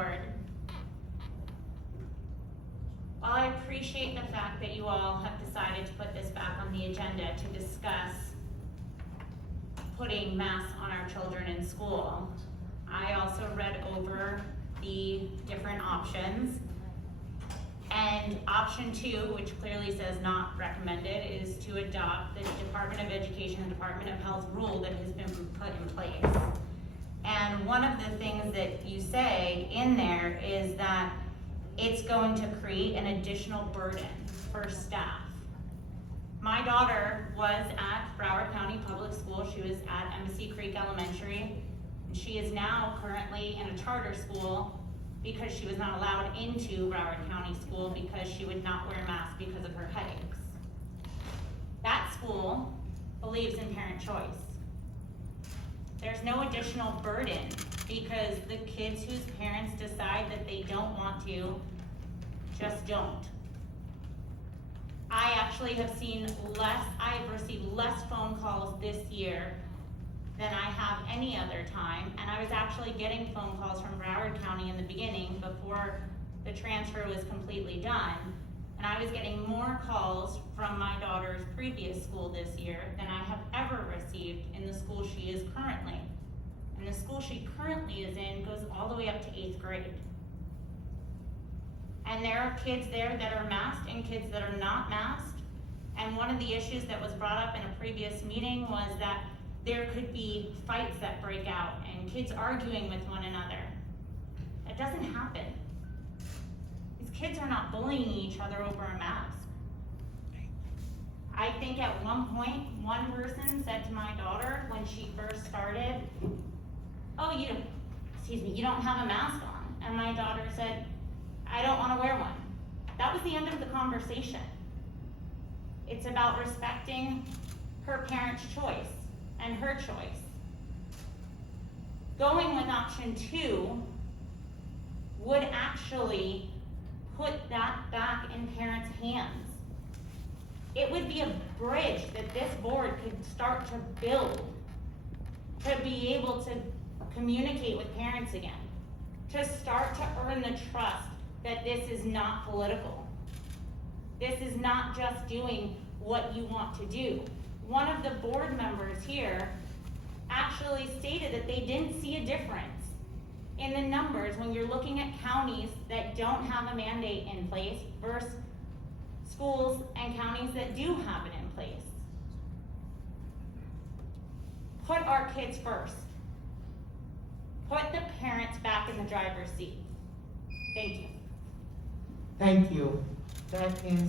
Board, while I appreciate the fact that you all have decided to put this back on the agenda to discuss putting masks on our children in school, I also read over the different options. And option 2, which clearly says not recommended, is to adopt the Department of Education and Department of Health rule that has been put in place. And one of the things that you say in there is that it's going to create an additional burden for staff. My daughter was at Broward County Public School. She was at Embassy Creek Elementary. And she is now currently in a charter school because she was not allowed into Broward County School because she would not wear a mask because of her headaches. That school believes in parent choice. There's no additional burden because the kids whose parents decide that they don't want to just don't. I actually have received less phone calls this year than I have any other time, and I was actually getting phone calls from Broward County in the beginning before the transfer was completely done, and I was getting more calls from my daughter's previous school this year than I have ever received in the school she is currently. And the school she currently is in goes all the way up to 8th grade. And there are kids there that are masked and kids that are not masked, and one of the issues that was brought up in a previous meeting was that there could be fights that break out and kids arguing with one another. That doesn't happen. These kids are not bullying each other over a mask. I think at one point, one person said to my daughter when she first started, "Oh, you don't have a mask on." And my daughter said, "I don't want to wear one." That was the end of the conversation. It's about respecting her parents' choice and her choice. Going with option 2 would actually put that back in parents' hands. It would be a bridge that this board could start to build to be able to communicate with parents again, to start to earn the trust that this is not political. This is not just doing what you want to do. One of the board members here actually stated that they didn't see a difference in the numbers when you're looking at counties that don't have a mandate in place versus schools and counties that do have it in place. Put our kids first. Put the parents back in the driver's seat. Thank you. Thank you. That ends